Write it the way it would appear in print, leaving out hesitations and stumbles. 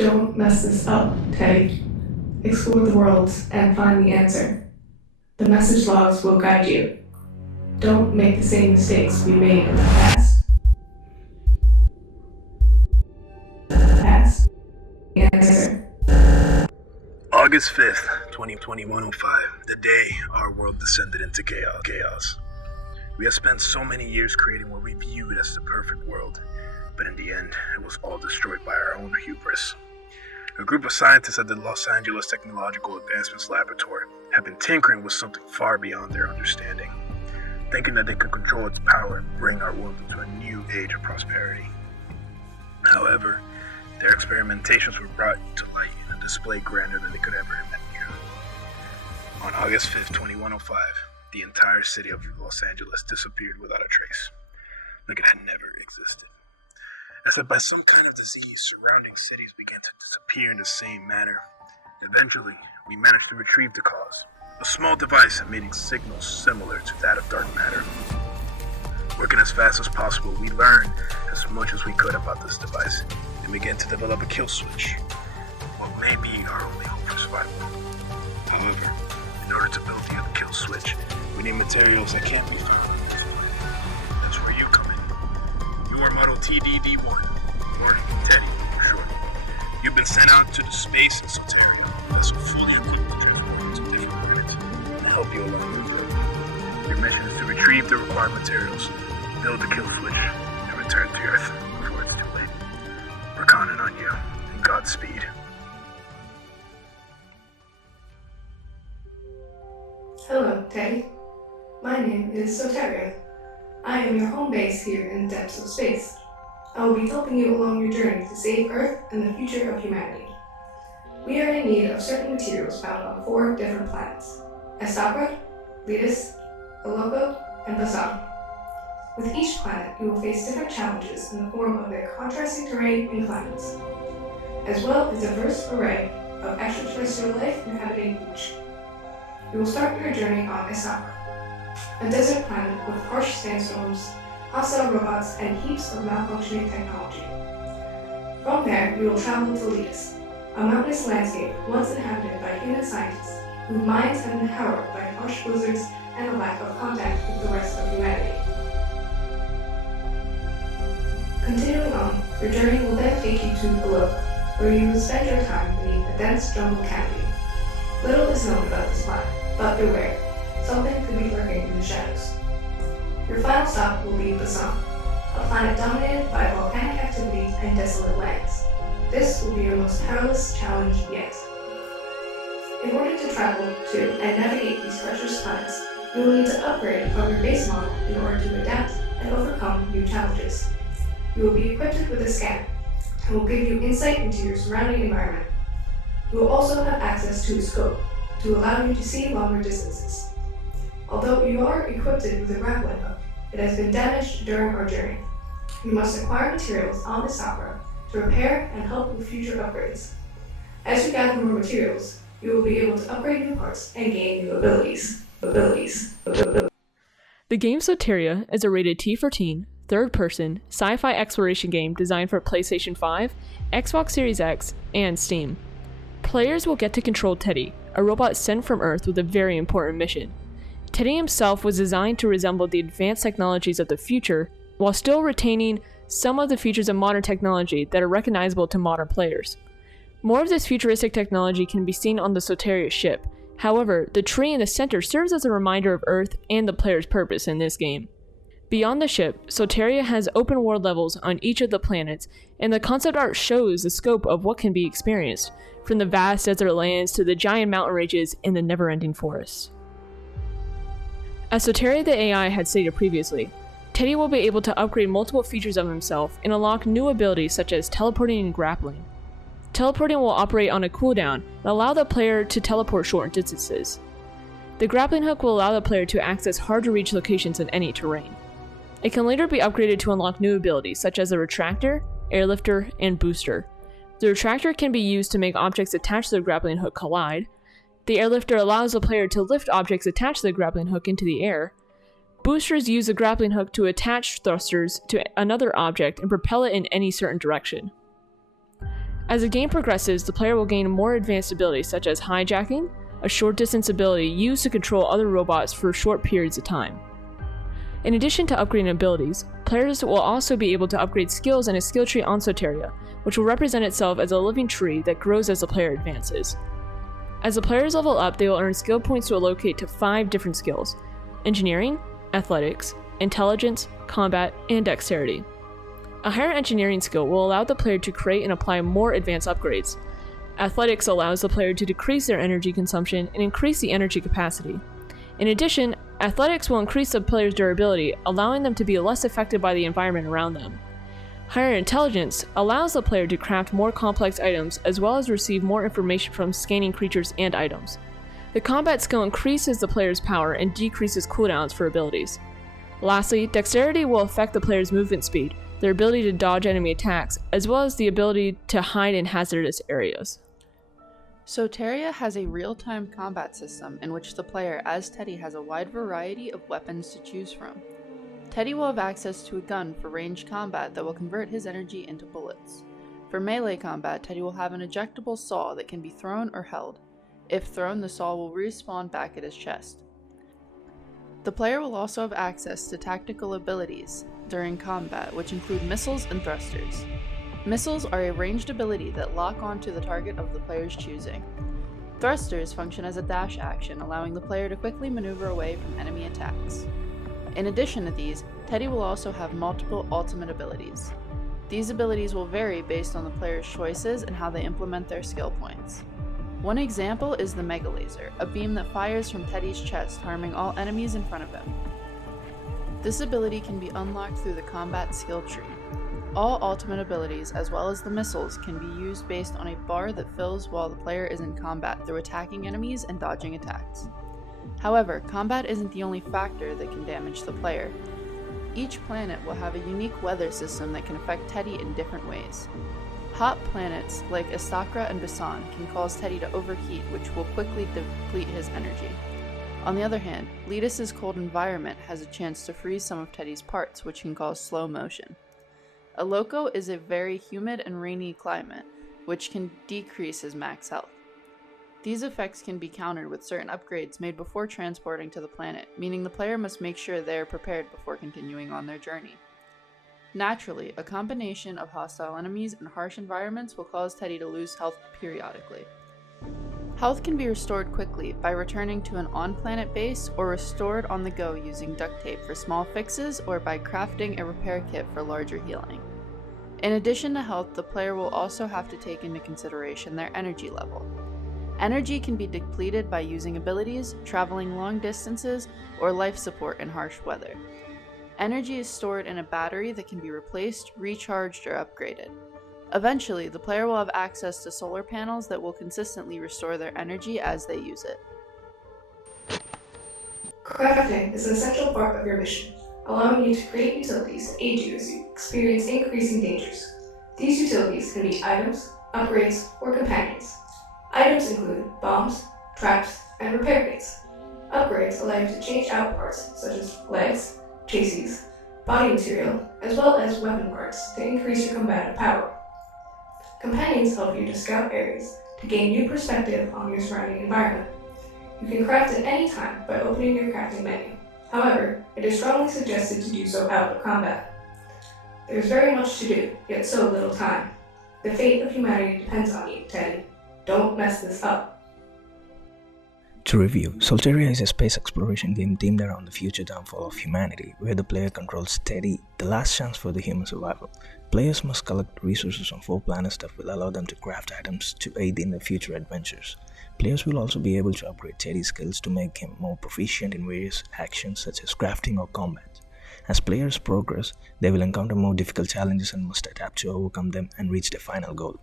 Don't mess this up, Teddy. Explore the world and find the answer. The message logs will guide you. Don't make the same mistakes we made in the past. Past. The answer. August 5th, 2021-05, the day our world descended into chaos. We have spent so many years creating what we viewed as the perfect world, but in the end, it was all destroyed by our own hubris. A group of scientists at the Los Angeles Technological Advancements Laboratory have been tinkering with something far beyond their understanding, thinking that they could control its power and bring our world into a new age of prosperity. However, their experimentations were brought to light in a display grander than they could ever imagine. On August 5th, 2105, the entire city of Los Angeles disappeared without a trace, like it had never existed. As if by some kind of disease, surrounding cities began to disappear in the same manner. Eventually, we managed to retrieve the cause, a small device emitting signals similar to that of dark matter. Working as fast as possible, we learned as much as we could about this device and began to develop a kill switch, what may be our only hope for survival. However, in order to build the kill switch, we need materials that can't be found on Earth. That's where you come in. You are Model TDD-1, or Teddy for short. You've been sent out to the space in Soteria, a vessel fully equipped to travel to different planets and help you along the way. Your mission is to retrieve the required materials, build the kill switch, and return to Earth before it's too late. We're counting on you, and Godspeed. Hello, Teddy. My name is Soteria. I am your home base here in the depths of space. I will be helping you along your journey to save Earth and the future of humanity. We are in need of certain materials found on 4 different planets: Estabra, Lidus, Aloco, and Basan. With each planet, you will face different challenges in the form of their contrasting terrain and climates, as well as a diverse array of extraterrestrial life inhabiting each. You will start your journey on Estabra, a desert planet with harsh sandstorms, hostile robots, and heaps of malfunctioning technology. From there, you will travel to Lidus, a mountainous landscape once inhabited by human scientists whose minds have been harrowed by harsh blizzards and a lack of contact with the rest of humanity. Continuing on, your journey will then take you to Aloco, where you will spend your time beneath a dense jungle canopy. Little is known about this planet, but beware. Something could be lurking in the shadows. Your final stop will be Basan, a planet dominated by volcanic activity and desolate lands. This will be your most perilous challenge yet. In order to travel to and navigate these treacherous planets, you will need to upgrade from your base model in order to adapt and overcome new challenges. You will be equipped with a scanner and will give you insight into your surrounding environment. You will also have access to a scope to allow you to see longer distances. Although you are equipped with a grappling hook, it has been damaged during our journey. You must acquire materials on this opera to repair and help with future upgrades. As you gather more materials, you will be able to upgrade new parts and gain new abilities. The game Soteria is a rated T for teen, third-person, sci-fi exploration game designed for PlayStation 5, Xbox Series X, and Steam. Players will get to control Teddy, a robot sent from Earth with a very important mission. Teddy himself was designed to resemble the advanced technologies of the future, while still retaining some of the features of modern technology that are recognizable to modern players. More of this futuristic technology can be seen on the Soteria ship. However, the tree in the center serves as a reminder of Earth and the player's purpose in this game. Beyond the ship, Soteria has open world levels on each of the planets, and the concept art shows the scope of what can be experienced, from the vast desert lands to the giant mountain ranges and the never-ending forests. As Soteria the AI had stated previously, Teddy will be able to upgrade multiple features of himself and unlock new abilities such as teleporting and grappling. Teleporting will operate on a cooldown and allow the player to teleport short distances. The grappling hook will allow the player to access hard-to-reach locations in any terrain. It can later be upgraded to unlock new abilities such as the retractor, airlifter, and booster. The retractor can be used to make objects attached to the grappling hook collide. The airlifter allows the player to lift objects attached to the grappling hook into the air. Boosters use the grappling hook to attach thrusters to another object and propel it in any certain direction. As the game progresses, the player will gain more advanced abilities such as hijacking, a short-distance ability used to control other robots for short periods of time. In addition to upgrading abilities, players will also be able to upgrade skills in a skill tree on Soteria, which will represent itself as a living tree that grows as the player advances. As the players level up, they will earn skill points to allocate to 5 different skills: engineering, athletics, intelligence, combat, and dexterity. A higher engineering skill will allow the player to create and apply more advanced upgrades. Athletics allows the player to decrease their energy consumption and increase the energy capacity. In addition, athletics will increase the player's durability, allowing them to be less affected by the environment around them. Higher intelligence allows the player to craft more complex items as well as receive more information from scanning creatures and items. The combat skill increases the player's power and decreases cooldowns for abilities. Lastly, dexterity will affect the player's movement speed, their ability to dodge enemy attacks, as well as the ability to hide in hazardous areas. Soteria has a real-time combat system in which the player as Teddy has a wide variety of weapons to choose from. Teddy will have access to a gun for ranged combat that will convert his energy into bullets. For melee combat, Teddy will have an ejectable saw that can be thrown or held. If thrown, the saw will respawn back at his chest. The player will also have access to tactical abilities during combat, which include missiles and thrusters. Missiles are a ranged ability that lock onto the target of the player's choosing. Thrusters function as a dash action, allowing the player to quickly maneuver away from enemy attacks. In addition to these, Teddy will also have multiple ultimate abilities. These abilities will vary based on the player's choices and how they implement their skill points. One example is the Mega Laser, a beam that fires from Teddy's chest, harming all enemies in front of him. This ability can be unlocked through the combat skill tree. All ultimate abilities, as well as the missiles, can be used based on a bar that fills while the player is in combat through attacking enemies and dodging attacks. However, combat isn't the only factor that can damage the player. Each planet will have a unique weather system that can affect Teddy in different ways. Hot planets like Astakra and Basan can cause Teddy to overheat, which will quickly deplete his energy. On the other hand, Letus's cold environment has a chance to freeze some of Teddy's parts, which can cause slow motion. Aloco is a very humid and rainy climate, which can decrease his max health. These effects can be countered with certain upgrades made before transporting to the planet, meaning the player must make sure they are prepared before continuing on their journey. Naturally, a combination of hostile enemies and harsh environments will cause Teddy to lose health periodically. Health can be restored quickly by returning to an on-planet base or restored on the go using duct tape for small fixes or by crafting a repair kit for larger healing. In addition to health, the player will also have to take into consideration their energy level. Energy can be depleted by using abilities, traveling long distances, or life support in harsh weather. Energy is stored in a battery that can be replaced, recharged, or upgraded. Eventually, the player will have access to solar panels that will consistently restore their energy as they use it. Crafting is an essential part of your mission, allowing you to create utilities to aid you as you experience increasing dangers. These utilities can be items, upgrades, or companions. Items include bombs, traps, and repair kits. Upgrades allow you to change out parts such as legs, chassis, body material, as well as weapon parts to increase your combative power. Companions help you to scout areas to gain new perspective on your surrounding environment. You can craft at any time by opening your crafting menu. However, it is strongly suggested to do so out of combat. There is very much to do, yet so little time. The fate of humanity depends on you, Teddy. Don't mess this up. To review, Soteria is a space exploration game themed around the future downfall of humanity, where the player controls Teddy, the last chance for the human survival. Players must collect resources on 4 planets that will allow them to craft items to aid in their future adventures. Players will also be able to upgrade Teddy's skills to make him more proficient in various actions such as crafting or combat. As players progress, they will encounter more difficult challenges and must adapt to overcome them and reach their final goal.